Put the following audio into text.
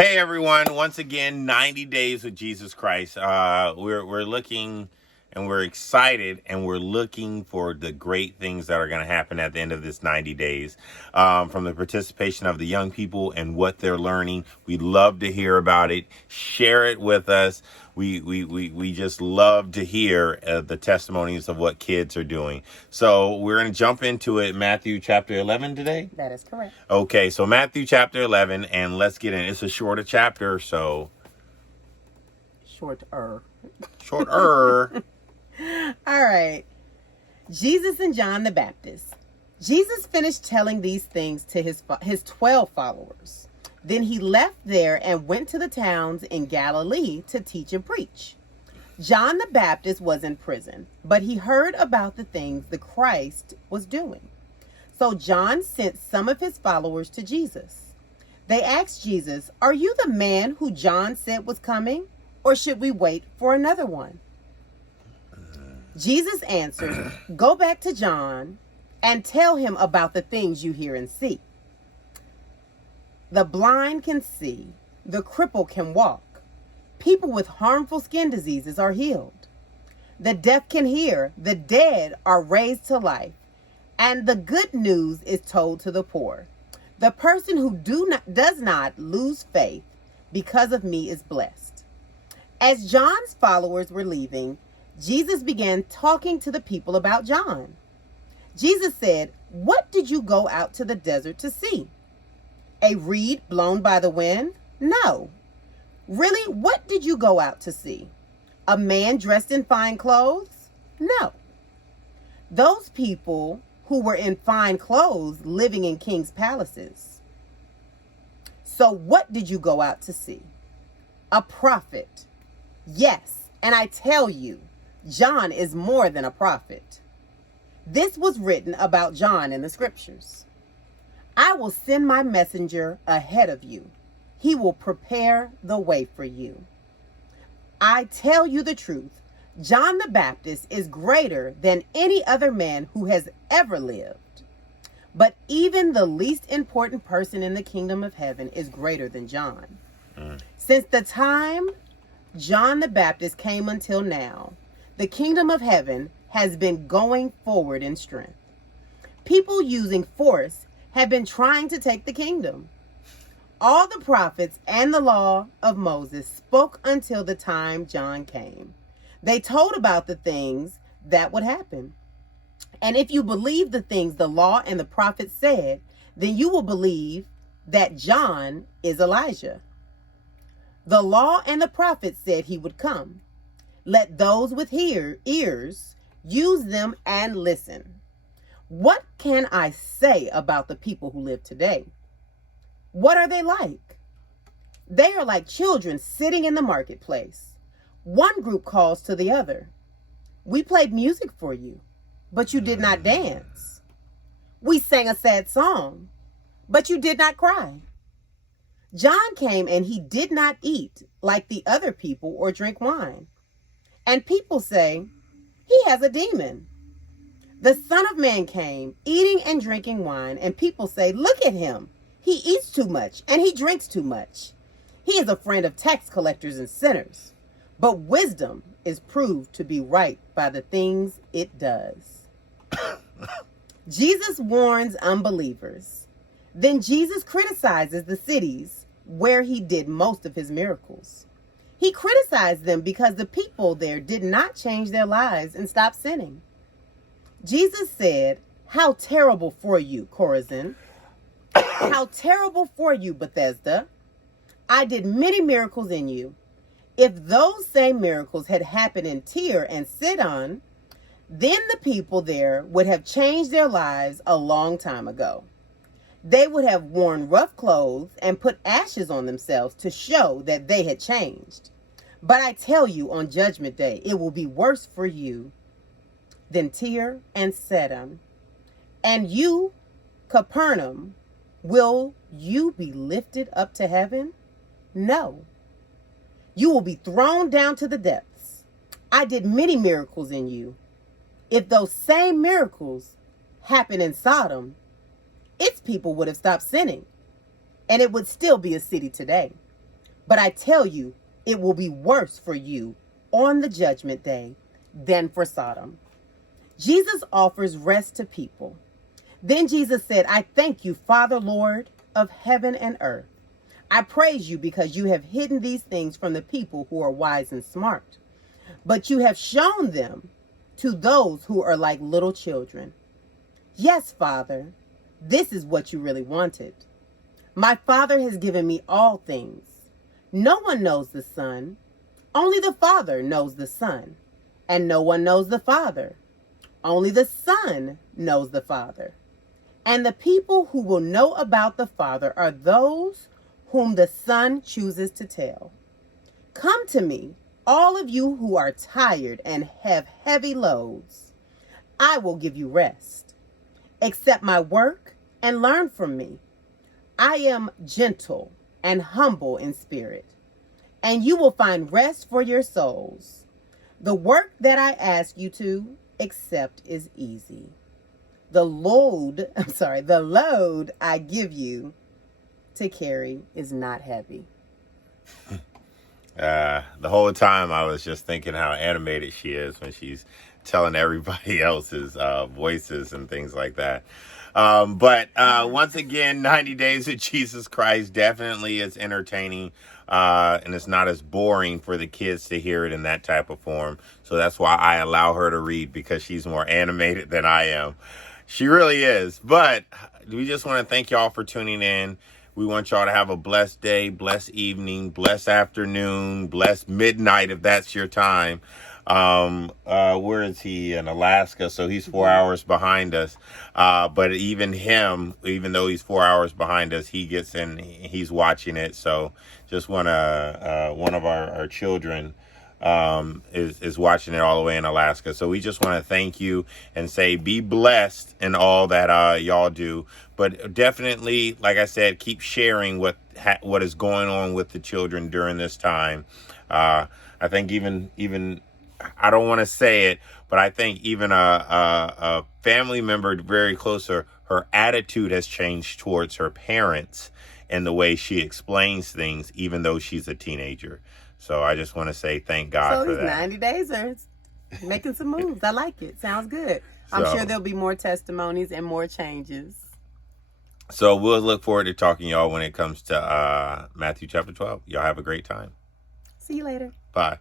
Hey everyone! Once again, 90 days with Jesus Christ. We're looking and we're excited and we're looking for the great things that are going to happen at the end of this 90 days. From the participation of the young people and what they're learning, we'd love to hear about it. Share it with us. We just love to hear the testimonies of what kids are doing. So we're going to jump into it. Matthew chapter 11 today. That is correct. Okay, so Matthew chapter 11, and let's get in. It's a shorter chapter, so Shorter. All right. Jesus and John the Baptist. Jesus finished telling these things to his 12 followers. Then he left there and went to the towns in Galilee to teach and preach. John the Baptist was in prison, but he heard about the things the Christ was doing. So John sent some of his followers to Jesus. They asked Jesus, "Are you the man who John said was coming, or should we wait for another one?" Jesus answered, "Go back to John and tell him about the things you hear and see. The blind can see, the cripple can walk, people with harmful skin diseases are healed, the deaf can hear, the dead are raised to life, and the good news is told to the poor. The person who does not lose faith because of me is blessed." As John's followers were leaving, Jesus began talking to the people about John. Jesus said, "What did you go out to the desert to see? A reed blown by the wind? No. Really, what did you go out to see? A man dressed in fine clothes? No. Those people who were in fine clothes living in king's palaces. So what did you go out to see? A prophet. Yes, and I tell you, John is more than a prophet. This was written about John in the scriptures. I will send my messenger ahead of you. He will prepare the way for you. I tell you the truth. John the Baptist is greater than any other man who has ever lived. But even the least important person in the kingdom of heaven is greater than John. Since the time John the Baptist came until now, the kingdom of heaven has been going forward in strength. People using force have been trying to take the kingdom. All the prophets and the law of Moses spoke until the time John came. They told about the things that would happen. And if you believe the things the law and the prophets said, then you will believe that John is Elijah. The law and the prophets said he would come. Let those with ears use them and listen. What can I say about the people who live today? What are they like? They are like children sitting in the marketplace. One group calls to the other. We played music for you, but you did not dance. We sang a sad song, but you did not cry. John came and he did not eat like the other people or drink wine. And people say, he has a demon. The Son of Man came eating and drinking wine, and people say, look at him. He eats too much and he drinks too much. He is a friend of tax collectors and sinners. But wisdom is proved to be right by the things it does. Jesus warns unbelievers. Then Jesus criticizes the cities where he did most of his miracles. He criticized them because the people there did not change their lives and stop sinning. Jesus said, "How terrible for you, Chorazin. How terrible for you, Bethesda. I did many miracles in you. If those same miracles had happened in Tyre and Sidon, then the people there would have changed their lives a long time ago. They would have worn rough clothes and put ashes on themselves to show that they had changed. But I tell you, on Judgment Day, it will be worse for you than Tyre and Sidon. And you, Capernaum, will you be lifted up to heaven? No. You will be thrown down to the depths. I did many miracles in you. If those same miracles happened in Sodom, its people would have stopped sinning, and it would still be a city today. But I tell you, it will be worse for you on the judgment day than for Sodom. Jesus offers rest to people. Then Jesus said, I thank you, Father, Lord of heaven and earth. I praise you because you have hidden these things from the people who are wise and smart, but you have shown them to those who are like little children. Yes, Father, this is what you really wanted. My Father has given me all things. No one knows the Son. Only the Father knows the Son. And no one knows the Father. Only the Son knows the Father. And the people who will know about the Father are those whom the Son chooses to tell. Come to me, all of you who are tired and have heavy loads. I will give you rest. Accept my work and learn from me. I am gentle and humble in spirit, and you will find rest for your souls. The work that I ask you to accept is easy. The load I give you to carry is not heavy. The whole time I was just thinking how animated she is when she's telling everybody else's voices and things like that. But once again, 90 Days with Jesus Christ definitely is entertaining, and it's not as boring for the kids to hear it in that type of form. So that's why I allow her to read, because she's more animated than I am. She really is. But we just want to thank y'all for tuning in. We want y'all to have a blessed day, blessed evening, blessed afternoon, blessed midnight if that's your time. Where is he? In Alaska, so he's 4 hours behind us. But even him, even though he's 4 hours behind us, he gets in, he's watching it. So just one of our children is watching it all the way in Alaska. So we just want to thank you and say be blessed in all that y'all do. But definitely, like I said, keep sharing what is going on with the children during this time. I think even I don't want to say it, but I think even a family member very close to her attitude has changed towards her parents and the way she explains things, even though she's a teenager. So I just want to say thank God for that. 90 days are making some moves. I like it. Sounds good. I'm sure there'll be more testimonies and more changes. So we'll look forward to talking to y'all when it comes to Matthew chapter 12. Y'all have a great time. See you later. Bye.